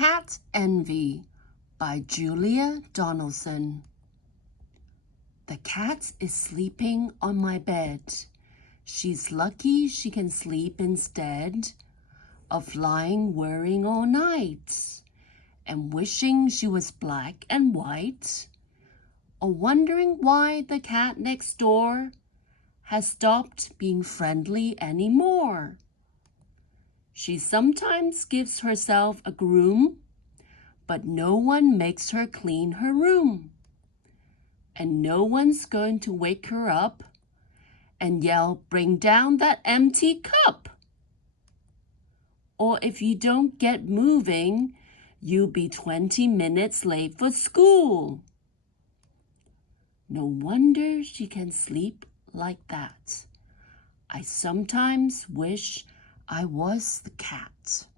Cat Envy by Julia Donaldson. The cat is sleeping on my bed. She's lucky she can sleep instead of lying worrying all night and wishing she was black and white, or wondering why the cat next door has stopped being friendly anymore. She sometimes gives herself a groom, but no one makes her clean her room. And no one's going to wake her up and yell, "Bring down that empty cup." Or if you don't get moving, you'll be 20 minutes late for school. No wonder she can sleep like that. I sometimes wish I was the cat.